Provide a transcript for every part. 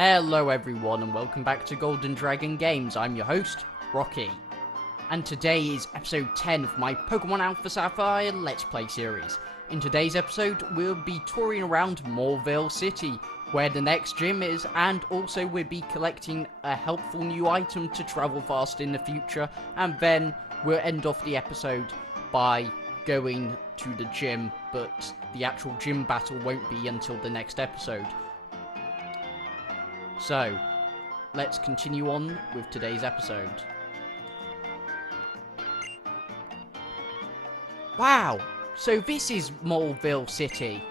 Hello everyone and welcome back to Golden Dragon Games. I'm your host, Rocky. And today is episode 10 of my Pokemon Alpha Sapphire Let's Play series. In today's episode, we'll be touring around Moreville City, where the next gym is, and also we'll be collecting a helpful new item to travel fast in the future, and then we'll end off the episode by going to the gym, but the actual gym battle won't be until the next episode. So, let's continue on with today's episode. Wow! So this is Moreville City.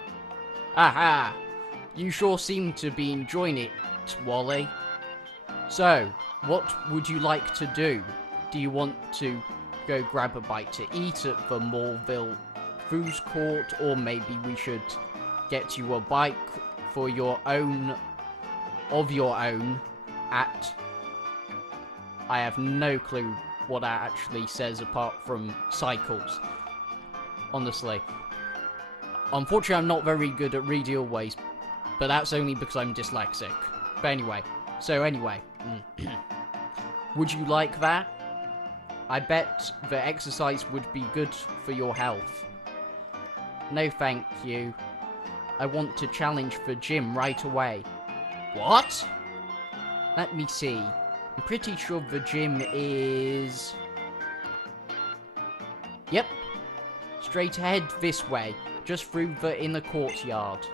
Aha! You sure seem to be enjoying it, Wally. So, what would you like to do? Do you want to go grab a bite to eat at the Moreville Food Court, or maybe we should get you a bike for your own... of your own at... I have no clue what that actually says apart from cycles. Honestly. Unfortunately, I'm not very good at reading always, but that's only because I'm dyslexic. But anyway, would you like that? I bet the exercise would be good for your health. No thank you. I want to challenge the gym right away. What? Let me see. I'm pretty sure the gym is... Yep. Straight ahead this way. Just through the inner courtyard.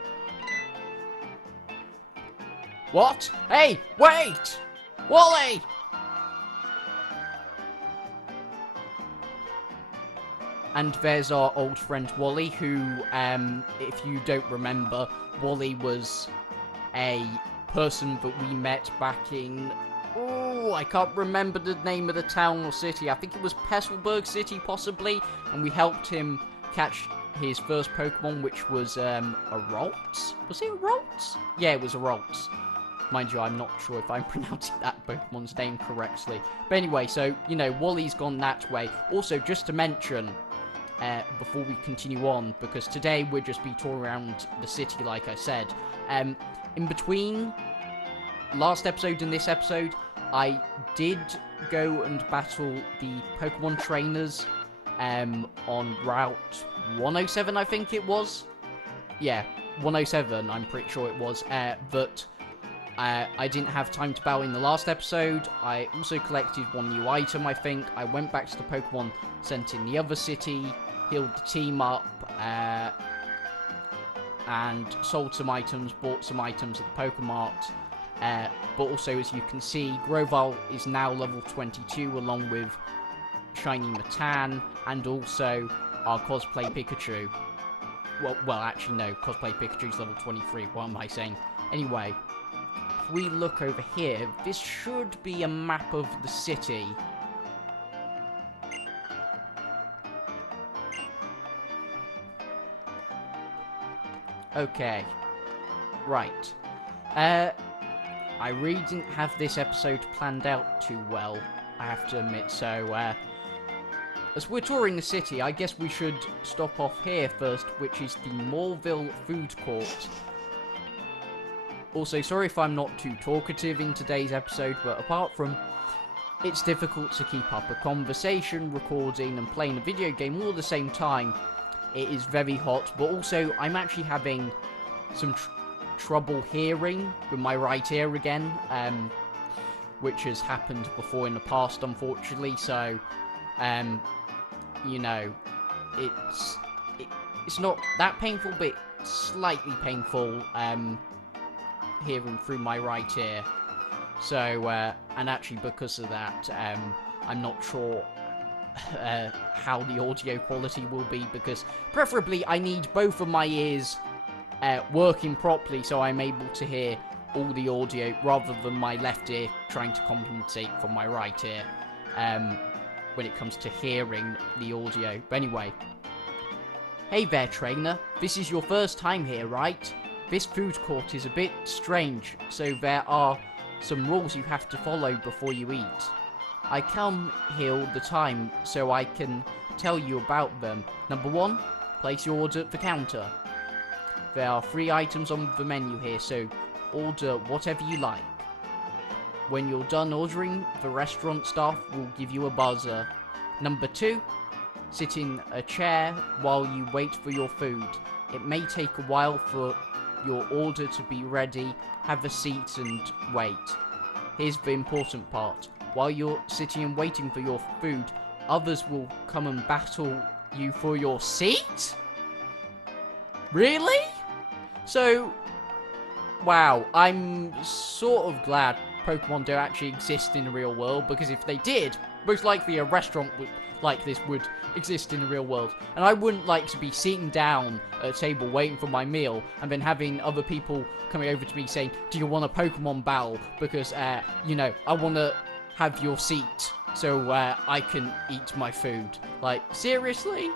What? Hey, wait! Wally! And there's our old friend Wally, who, if you don't remember, Wally was a person that we met back in... Oh, I can't remember the name of the town or city. I think it was Pesselberg City, possibly. And we helped him catch his first Pokemon, which was a Ralts? Was it a Ralts? Yeah, it was a Ralts. Mind you, I'm not sure if I'm pronouncing that Pokemon's name correctly. But anyway, so, you know, Wally's gone that way. Also, just to mention, before we continue on, because today we'll just be touring around the city, like I said. In between last episode and this episode, I did go and battle the Pokemon trainers on Route 107, I think it was. Yeah, 107, I'm pretty sure it was. But I didn't have time to battle in the last episode. I also collected one new item, I think. I went back to the Pokemon Center in the other city, healed the team up, and sold some items, bought some items at the Pokemart. But also, as you can see, Grovyle is now level 22, along with Shiny Matan, and also our Cosplay Pikachu. Well, actually, no, Cosplay Pikachu's level 23, what am I saying? Anyway, if we look over here, this should be a map of the city. Okay. Right. I really didn't have this episode planned out too well, I have to admit, so, as we're touring the city, I guess we should stop off here first, which is the Moreville Food Court. Also, sorry if I'm not too talkative in today's episode, but apart from it's difficult to keep up a conversation, recording, and playing a video game all at the same time, it is very hot, but also I'm actually having some trouble hearing with my right ear again, which has happened before in the past, unfortunately, so, you know, it's not that painful, but slightly painful, hearing through my right ear. So, and actually because of that, I'm not sure how the audio quality will be, because preferably I need both of my ears working properly so I'm able to hear all the audio rather than my left ear trying to compensate for my right ear when it comes to hearing the audio. But anyway, hey there, trainer. This is your first time here, right? This food court is a bit strange, so there are some rules you have to follow before you eat. I come here all the time, so I can tell you about them. Number 1, place your order at the counter. There are 3 items on the menu here, so order whatever you like. When you're done ordering, the restaurant staff will give you a buzzer. Number 2, sit in a chair while you wait for your food. It may take a while for your order to be ready. Have a seat and wait. Here's the important part. While you're sitting and waiting for your food, others will come and battle you for your seat? Really? So, wow, I'm sort of glad Pokemon don't actually exist in the real world, because if they did, most likely a restaurant like this would exist in the real world. And I wouldn't like to be sitting down at a table waiting for my meal and then having other people coming over to me saying, do you want a Pokemon battle? Because, you know, I want to have your seat so I can eat my food. Like, seriously?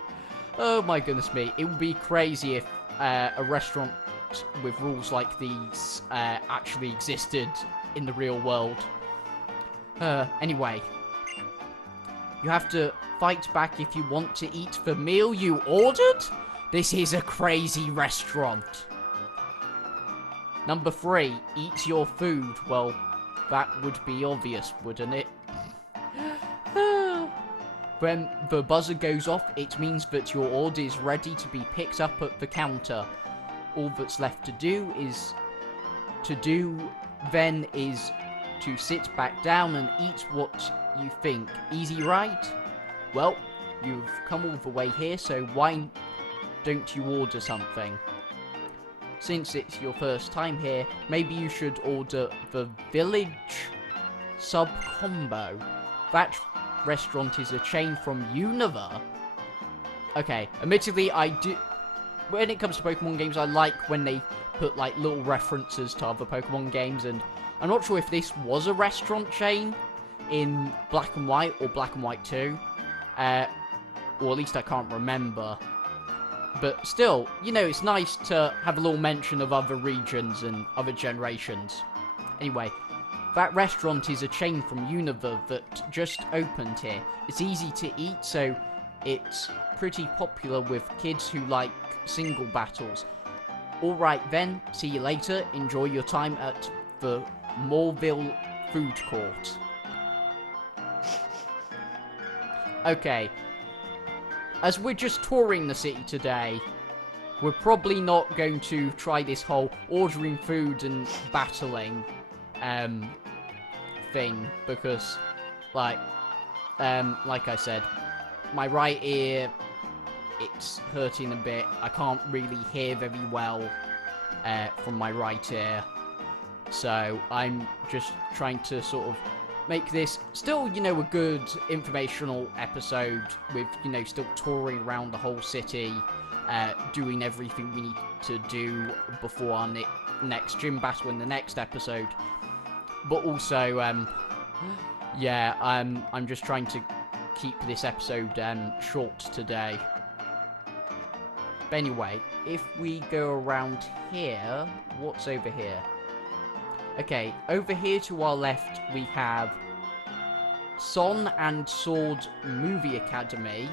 Oh my goodness me. It would be crazy if a restaurant with rules like these actually existed in the real world. Anyway. You have to fight back if you want to eat the meal you ordered? This is a crazy restaurant. Number 3, eat your food. Well, that would be obvious, wouldn't it? When the buzzer goes off, it means that your order is ready to be picked up at the counter. All that's left to do then is to sit back down and eat what you think. Easy, right? Well, you've come all the way here, so why don't you order something? Since it's your first time here, maybe you should order the Village Sub Combo. That restaurant is a chain from Unova. Okay, admittedly, when it comes to Pokemon games, I like when they put, like, little references to other Pokemon games, and I'm not sure if this was a restaurant chain in Black and White or Black and White 2, or at least I can't remember. But still, you know, it's nice to have a little mention of other regions and other generations. Anyway, that restaurant is a chain from Unova that just opened here. It's easy to eat, so it's pretty popular with kids who like single battles. Alright then, see you later. Enjoy your time at the Morville Food Court. Okay. As we're just touring the city today, we're probably not going to try this whole ordering food and battling thing, because, like I said, my right ear, it's hurting a bit. I can't really hear very well from my right ear, so I'm just trying to sort of make this still, you know, a good informational episode with, you know, still touring around the whole city, doing everything we need to do before our next gym battle in the next episode. But also, yeah, I'm just trying to keep this episode short today. But anyway, if we go around here, what's over here? Okay, over here to our left, we have Son and Sword Movie Academy.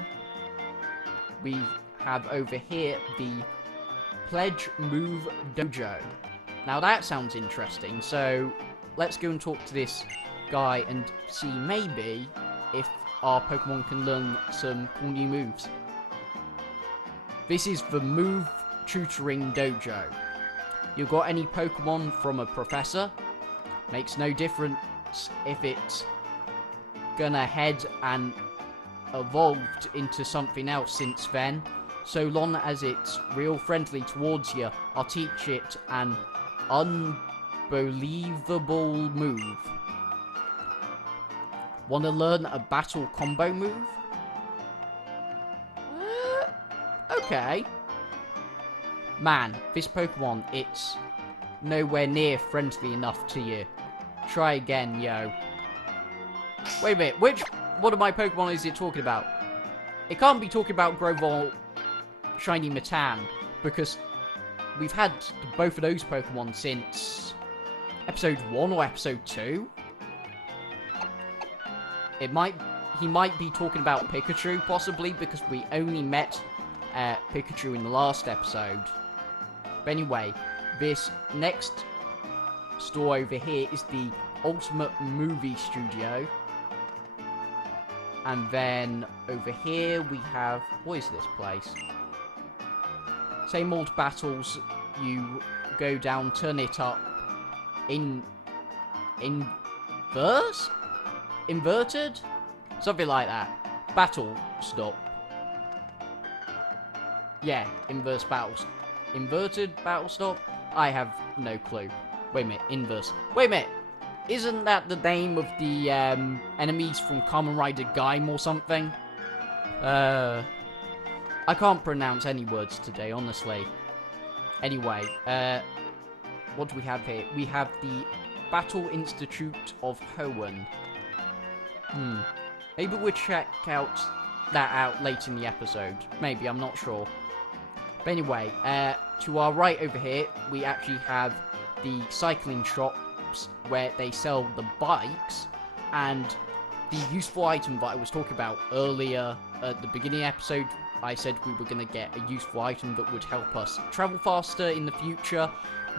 We have over here the Pledge Move Dojo. Now that sounds interesting, so let's go and talk to this guy and see maybe if our Pokemon can learn some cool new moves. This is the Move Tutoring Dojo. You got any Pokemon from a professor? Makes no difference if it's gonna head and evolved into something else since then. So long as it's real friendly towards you, I'll teach it an unbelievable move. Wanna learn a battle combo move? Okay. Man, this Pokemon, it's nowhere near friendly enough to you. Try again, yo. Wait a minute, one of my Pokemon is it talking about? It can't be talking about Grovol Shiny Matan, because we've had both of those Pokemon since episode 1 or episode 2. He might be talking about Pikachu, possibly, because we only met Pikachu in the last episode. But anyway, this next store over here is the Ultimate Movie Studio. And then over here we have... What is this place? Same old battles. You go down, turn it up. Inverted? Something like that. Battle stop. Yeah, inverted battle stop? I have no clue. Wait a minute, inverse. Wait a minute! Isn't that the name of the enemies from Kamen Rider Gaim or something? I can't pronounce any words today, honestly. Anyway, what do we have here? We have the Battle Institute of Hoenn. Maybe we'll check that out later in the episode. Maybe, I'm not sure. But anyway, to our right over here, we actually have the cycling shops where they sell the bikes and the useful item that I was talking about earlier at the beginning of the episode. I said we were going to get a useful item that would help us travel faster in the future.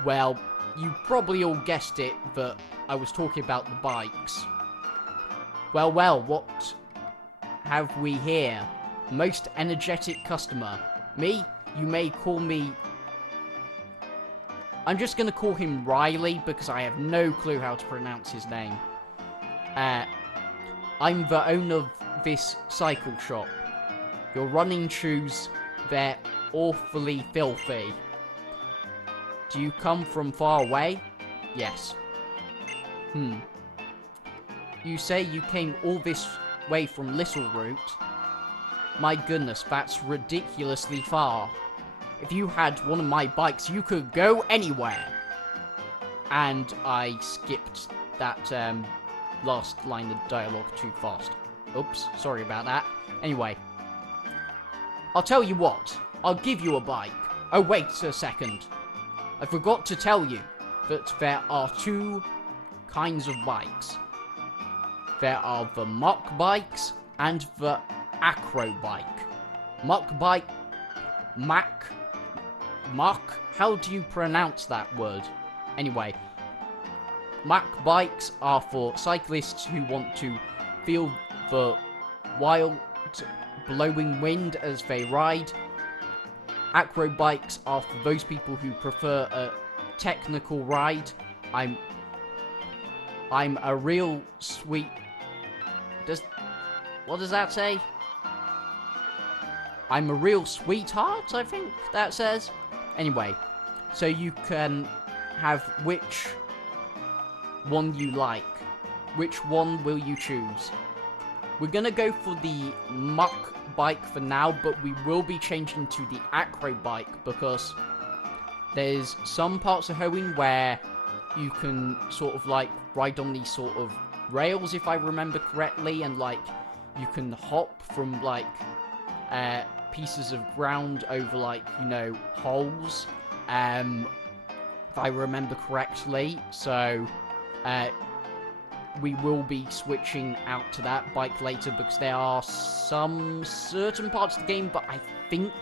Well, you probably all guessed it, that I was talking about the bikes. Well, what have we here? Most energetic customer. Me? You may call me... I'm just going to call him Riley because I have no clue how to pronounce his name. I'm the owner of this cycle shop. Your running shoes, they're awfully filthy. Do you come from far away? Yes. You say you came all this way from Little Root? My goodness, that's ridiculously far. If you had one of my bikes, you could go anywhere. And I skipped that last line of dialogue too fast. Oops, sorry about that. Anyway, I'll tell you what. I'll give you a bike. Oh, wait a second. I forgot to tell you that there are two kinds of bikes. There are the muck bikes and the acro bike. Muck bike... Muck? How do you pronounce that word? Anyway, muck bikes are for cyclists who want to feel the wild blowing wind as they ride. Acro bikes are for those people who prefer a technical ride. I'm a real sweet... What does that say? I'm a real sweetheart, I think that says. Anyway, so you can have which one you like. Which one will you choose? We're gonna go for the muck bike for now, but we will be changing to the acro bike because there's some parts of Hoenn where you can sort of like ride on these sort of rails, if I remember correctly, and like you can hop from like pieces of ground over like, you know, holes, if I remember correctly. So we will be switching out to that bike later because there are some certain parts of the game, but I think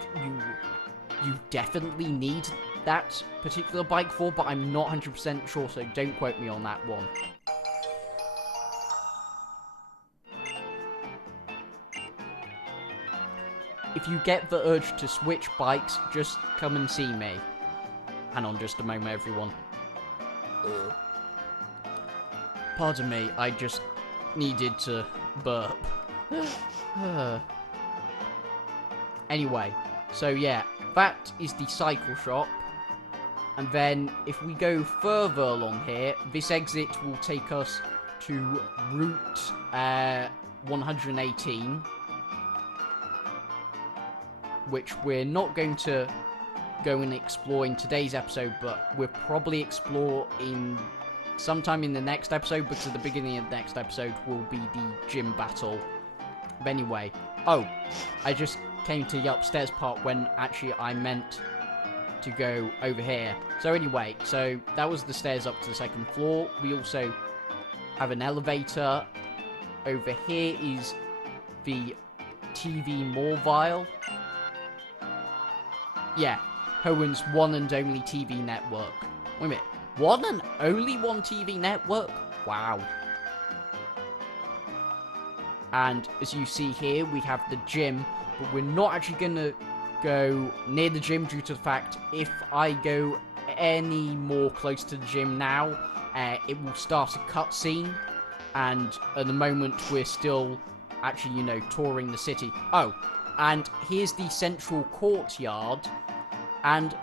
you definitely need that particular bike for, but I'm not 100% sure, so don't quote me on that one. If you get the urge to switch bikes, just come and see me. Hang on just a moment, everyone. Pardon me, I just needed to burp. Anyway, so yeah, that is the cycle shop. And then, if we go further along here, this exit will take us to Route 118. Which we're not going to go and explore in today's episode, but we'll probably explore in sometime in the next episode, because at the beginning of the next episode will be the gym battle. But anyway, oh, I just came to the upstairs part when actually I meant to go over here. So anyway, so that was the stairs up to the second floor. We also have an elevator. Over here is the TV Morville. Yeah, Hoenn's one and only TV network. Wait a minute. One and only one TV network? Wow. And as you see here, we have the gym, but we're not actually going to go near the gym due to the fact if I go any more close to the gym now, it will start a cutscene. And at the moment, we're still actually, you know, touring the city. Oh, and here's the central courtyard. And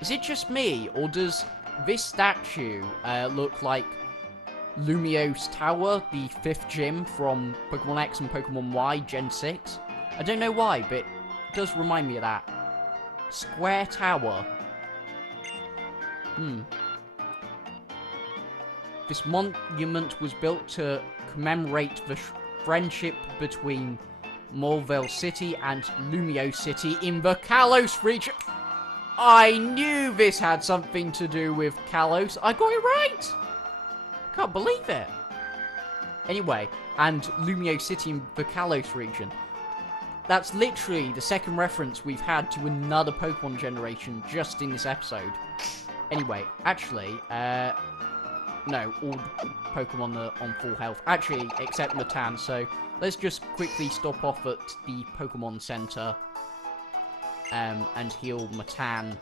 is it just me, or does this statue look like Lumio's Tower, the 5th gym from Pokemon X and Pokemon Y Gen 6? I don't know why, but it does remind me of that. Square Tower. This monument was built to commemorate the friendship between Morville City and Lumio City in the Kalos region. I knew this had something to do with Kalos. I got it right! Can't believe it. Anyway, and Lumio City in the Kalos region. That's literally the second reference we've had to another Pokemon generation just in this episode. Anyway, actually, no, all Pokemon are on full health. Actually, except Matan, so let's just quickly stop off at the Pokemon Center and heal Matan.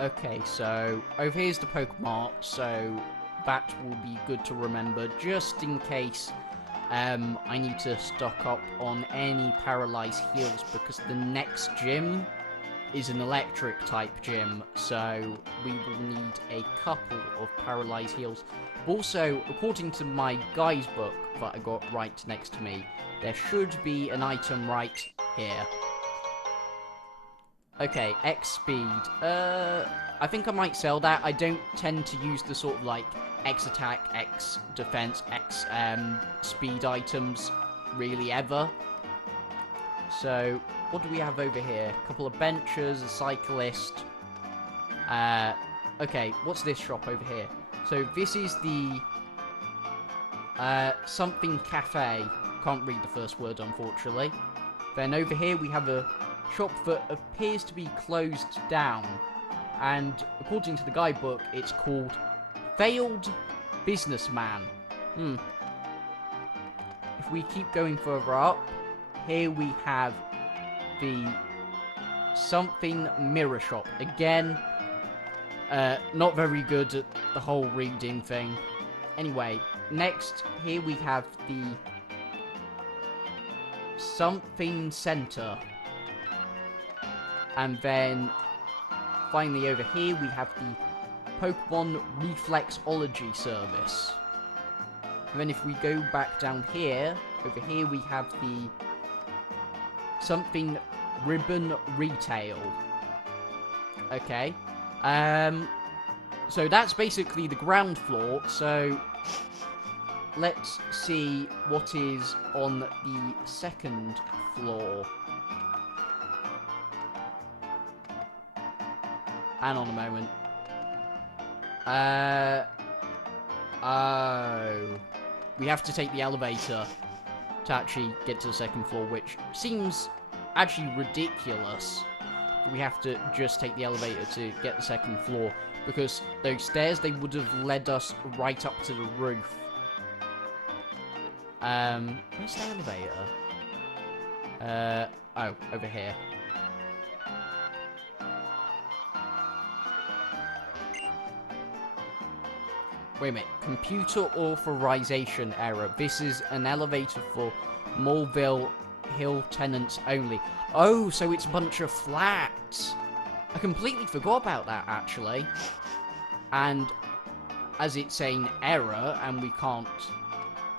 Okay, so over here's the Pokemon, so that will be good to remember just in case I need to stock up on any paralyzed heals, because the next gym is an electric type gym, so we will need a couple of paralyzed heals. Also, according to my guy's book that I got right next to me, there should be an item right here. Okay, X speed. I think I might sell that. I don't tend to use the sort of like X attack, X defense, X speed items really ever. So, what do we have over here? A couple of benches, a cyclist. Okay, what's this shop over here? So, this is the something cafe. Can't read the first word, unfortunately. Then over here we have a shop that appears to be closed down, and according to the guidebook it's called Failed Businessman. If we keep going further up, here we have the something mirror shop. Again, not very good at the whole reading thing. Anyway, next here we have the something center. And then, finally over here, we have the Pokemon Reflexology service. And then if we go back down here, over here we have the something Ribbon Retail. Okay. So that's basically the ground floor, so let's see what is on the second floor. Hang on a moment. Oh. We have to take the elevator to actually get to the second floor, which seems actually ridiculous. We have to just take the elevator to get the second floor, because those stairs, they would have led us right up to the roof. Where's the elevator? Oh, over here. Wait a minute. Computer authorization error. This is an elevator for Morville Hill tenants only. Oh, so it's a bunch of flats. I completely forgot about that, actually. And as it's saying error, and we can't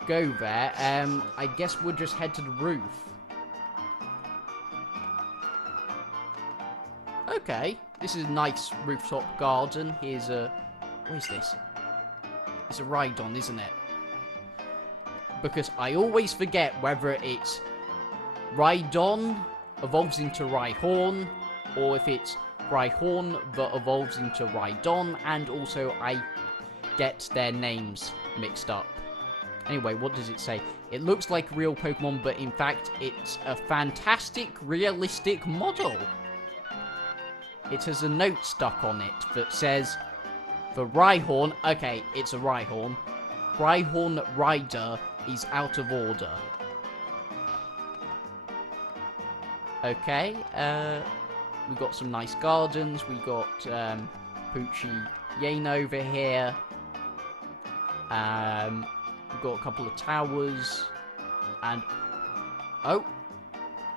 go there, I guess we'll just head to the roof. Okay, this is a nice rooftop garden. Here's a... what is this? It's a Rhydon, isn't it? Because I always forget whether it's Rhydon evolves into Rhyhorn, or if it's Rhyhorn that evolves into Rhydon, and also I get their names mixed up. Anyway, what does it say? It looks like a real Pokemon, but in fact, it's a fantastic, realistic model. It has a note stuck on it that says, the Rhyhorn, okay, it's a Rhyhorn. Rhyhorn Rider is out of order. Okay, we got some nice gardens. We got Poochie Yane over here. We've got a couple of towers. And... oh!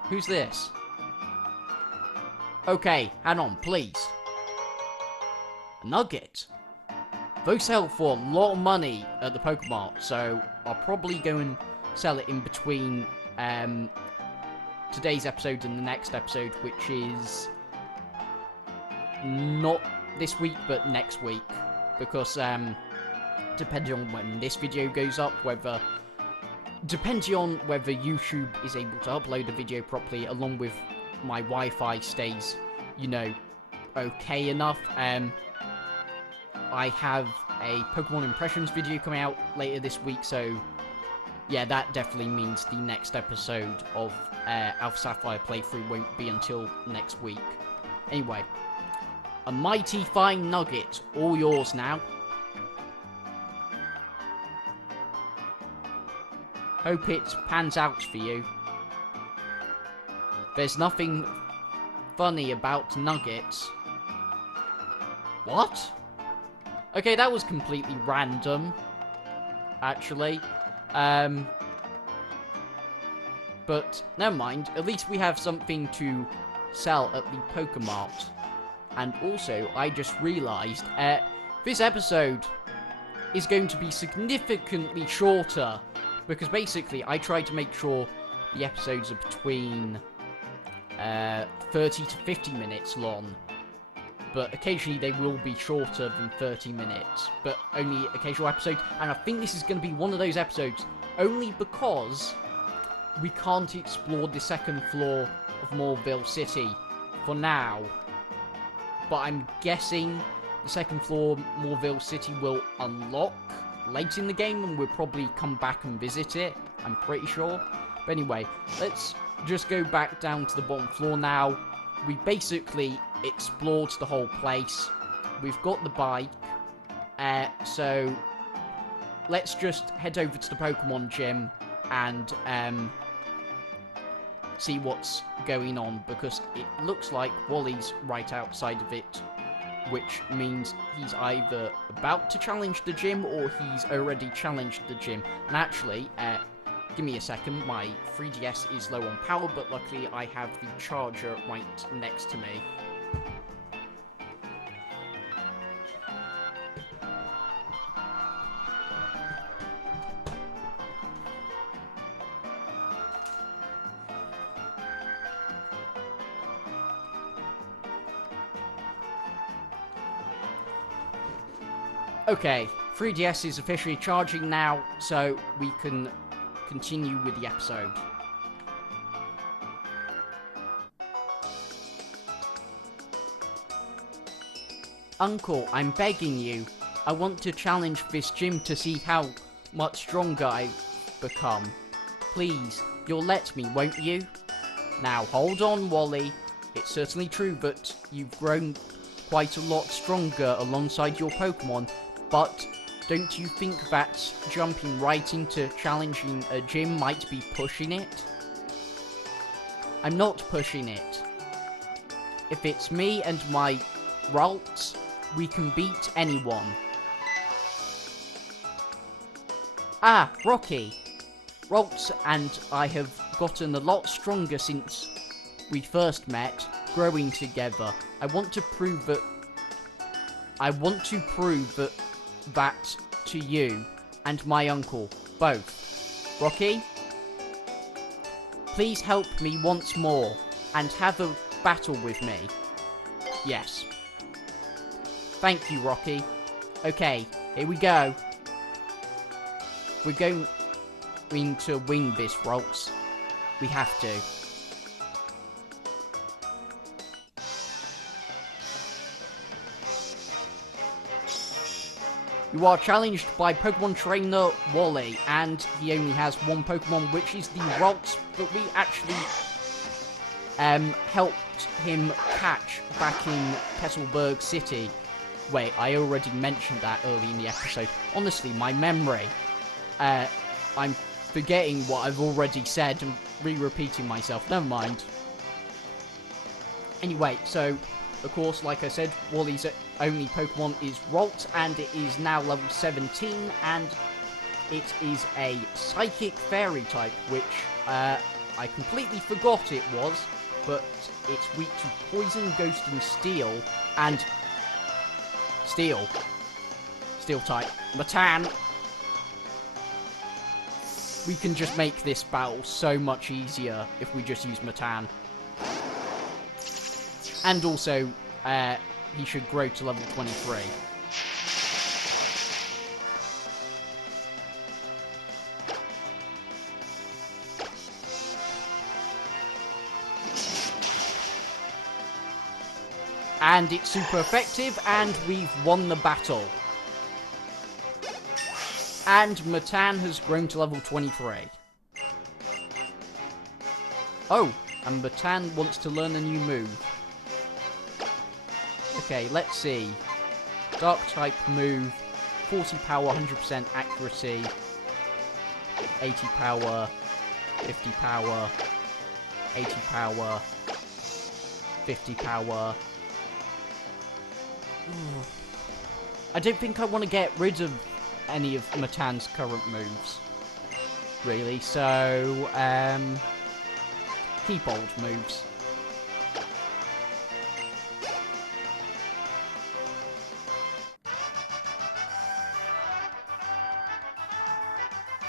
Who's this? Okay, hang on, please. A nugget. Those sell for a lot of money at the Pokemart, so I'll probably go and sell it in between today's episode and the next episode, which is not this week, but next week. Because, depending on when this video goes up, depending on whether YouTube is able to upload a video properly, along with my Wi-Fi stays, you know, okay enough. I have a Pokemon Impressions video coming out later this week, so yeah, that definitely means the next episode of Alpha Sapphire playthrough won't be until next week. Anyway, a mighty fine nugget, all yours now. Hope it pans out for you. There's nothing funny about nuggets. What? Okay, that was completely random, actually. But never mind. At least we have something to sell at the Pokemart. And also, I just realised, this episode is going to be significantly shorter. Because basically, I tried to make sure the episodes are between 30 to 50 minutes long. But occasionally they will be shorter than 30 minutes. But only occasional episodes. And I think this is going to be one of those episodes. Only because we can't explore the second floor of Moreville City for now. But I'm guessing the second floor of Moreville City will unlock late in the game, and we'll probably come back and visit it, I'm pretty sure. But anyway, let's just go back down to the bottom floor now. We basically explored the whole place. We've got the bike, so let's just head over to the Pokemon gym and see what's going on, because it looks like Wally's right outside of it, which means he's either about to challenge the gym or he's already challenged the gym. And actually, give me a second, my 3DS is low on power, but luckily I have the charger right next to me. Okay, 3DS is officially charging now, so we can continue with the episode. Uncle, I'm begging you. I want to challenge this gym to see how much stronger I've become. Please, you'll let me, won't you? Now, hold on, Wally. It's certainly true that you've grown quite a lot stronger alongside your Pokemon, but don't you think that jumping right into challenging a gym might be pushing it? I'm not pushing it. If it's me and my Ralts, we can beat anyone. Ah, Rocky. Ralts and I have gotten a lot stronger since we first met, growing together. I want to prove that to you and my uncle, both. Rocky? Please help me once more and have a battle with me. Yes. Thank you, Rocky. Okay, here we go. We're going to win this, Ralts. We have to. You are challenged by Pokemon Trainer Wally, and he only has one Pokemon, which is the Ralts that we actually helped him catch back in Kesselberg City. Wait, I already mentioned that early in the episode. Honestly, my memory. I'm forgetting what I've already said and re-repeating myself. Never mind. Anyway, so, of course, like I said, Wally's only Pokemon is Ralt, and it is now level 17, and it is a Psychic Fairy type, which I completely forgot it was, but it's weak to Poison, Ghost, and Steel, and Steel type. Matan! We can just make this battle so much easier if we just use Matan. And also, he should grow to level 23. And it's super effective, and we've won the battle. And Matan has grown to level 23. Oh, and Matan wants to learn a new move. Okay, let's see. Dark type move, 40 power, 100% accuracy, 80 power, 50 power, 80 power, 50 power. I don't think I want to get rid of any of Matan's current moves, really, so, keep old moves.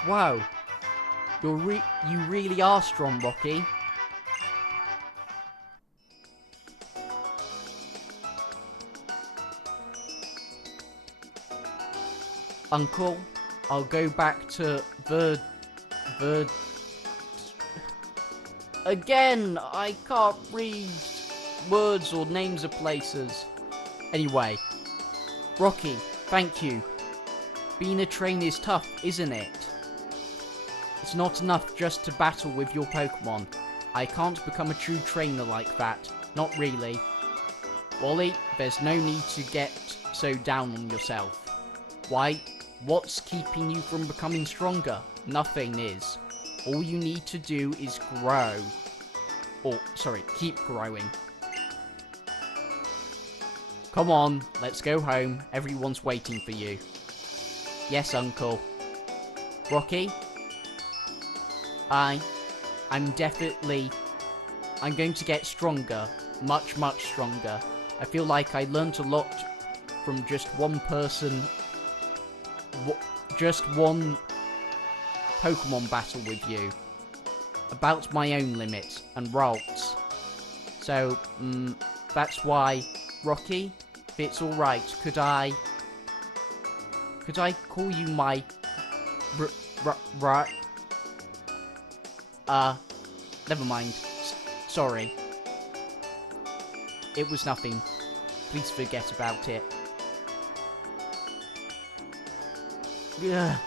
Wow, you really are strong, Rocky. Uncle, I'll go back to Again, I can't read words or names of places. Anyway, Rocky, thank you. Being a trainer is tough, isn't it? It's not enough just to battle with your Pokemon. I can't become a true trainer like that. Not really. Wally, there's no need to get so down on yourself. Why? What's keeping you from becoming stronger? Nothing is. All you need to do is grow. Or, sorry, keep growing. Come on, let's go home. Everyone's waiting for you. Yes, Uncle. Rocky? I'm going to get stronger. Much, much stronger. I feel like I learned a lot from just one person. Just one Pokemon battle with you. About my own limits and Ralts. So, that's why, Rocky, if it's alright, could I call you my never mind. Sorry. It was nothing. Please forget about it. Ugh.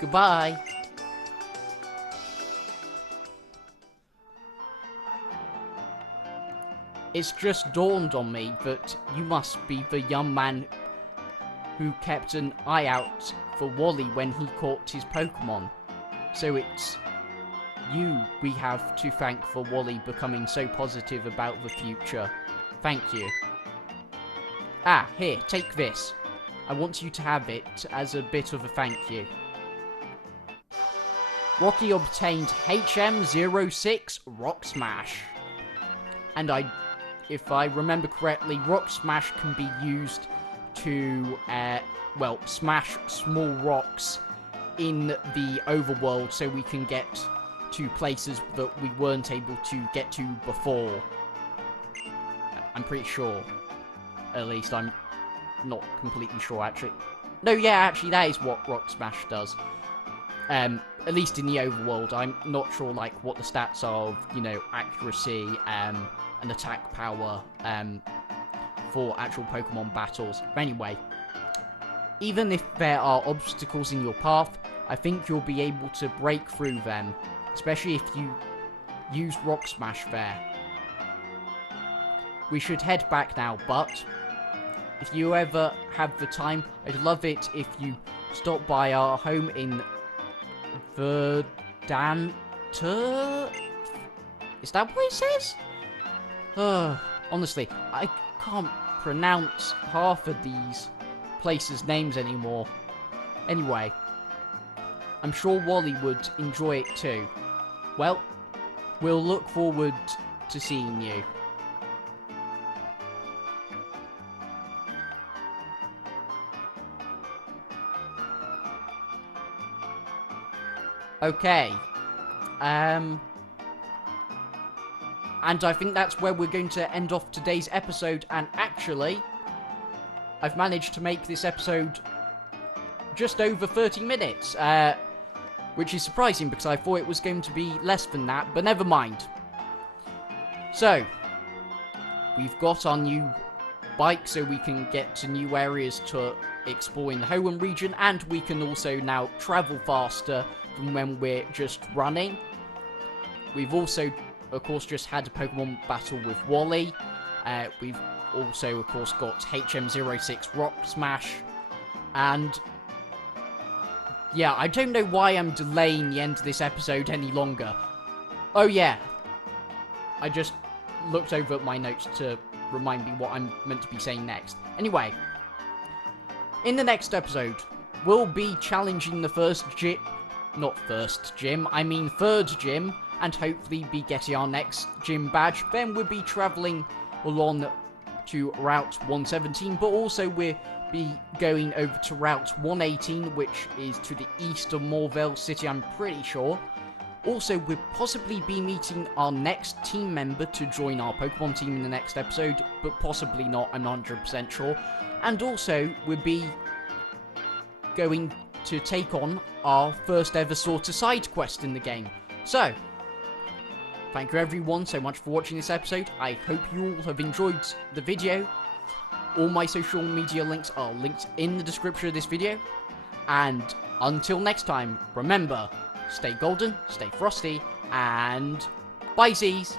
Goodbye. It's just dawned on me that you must be the young man who kept an eye out for Wally when he caught his Pokemon. So it's you we have to thank for Wally becoming so positive about the future. Thank you. Ah, here, take this. I want you to have it as a bit of a thank you. Rocky obtained HM06 Rock Smash. And if I remember correctly, Rock Smash can be used to, well, smash small rocks in the overworld so we can get to places that we weren't able to get to before. I'm pretty sure. At least I'm not completely sure, actually. No, yeah, actually, that is what Rock Smash does. At least in the overworld. I'm not sure, like, what the stats are of, you know, accuracy, and attack power, for actual Pokemon battles. But anyway, even if there are obstacles in your path, I think you'll be able to break through them, especially if you use Rock Smash there. We should head back now, but if you ever have the time, I'd love it if you stop by our home in Verdanta. Is that what it says? Honestly, I can't pronounce half of these places' names anymore. Anyway, I'm sure Wally would enjoy it too. Well, we'll look forward to seeing you. Okay. And I think that's where we're going to end off today's episode. And actually, I've managed to make this episode just over 30 minutes. Which is surprising because I thought it was going to be less than that. But never mind. So, we've got our new bike so we can get to new areas to explore in the Hoenn region. And we can also now travel faster than when we're just running. We've also, of course, just had a Pokemon battle with Wally. We've also, of course, got HM06 Rock Smash. And yeah, I don't know why I'm delaying the end of this episode any longer. Oh yeah, I just looked over at my notes to remind me what I'm meant to be saying next. Anyway, in the next episode, we'll be challenging the third gym, and hopefully be getting our next gym badge. Then we'll be travelling along to Route 117, but also we'll be going over to Route 118, which is to the east of Morville City, I'm pretty sure. Also, we'll possibly be meeting our next team member to join our Pokemon team in the next episode, but possibly not, I'm not 100% sure. And also, we'll be going to take on our first ever sort of side quest in the game. So, thank you everyone so much for watching this episode. I hope you all have enjoyed the video. All my social media links are linked in the description of this video. And until next time, remember, stay golden, stay frosty, and bye Z's!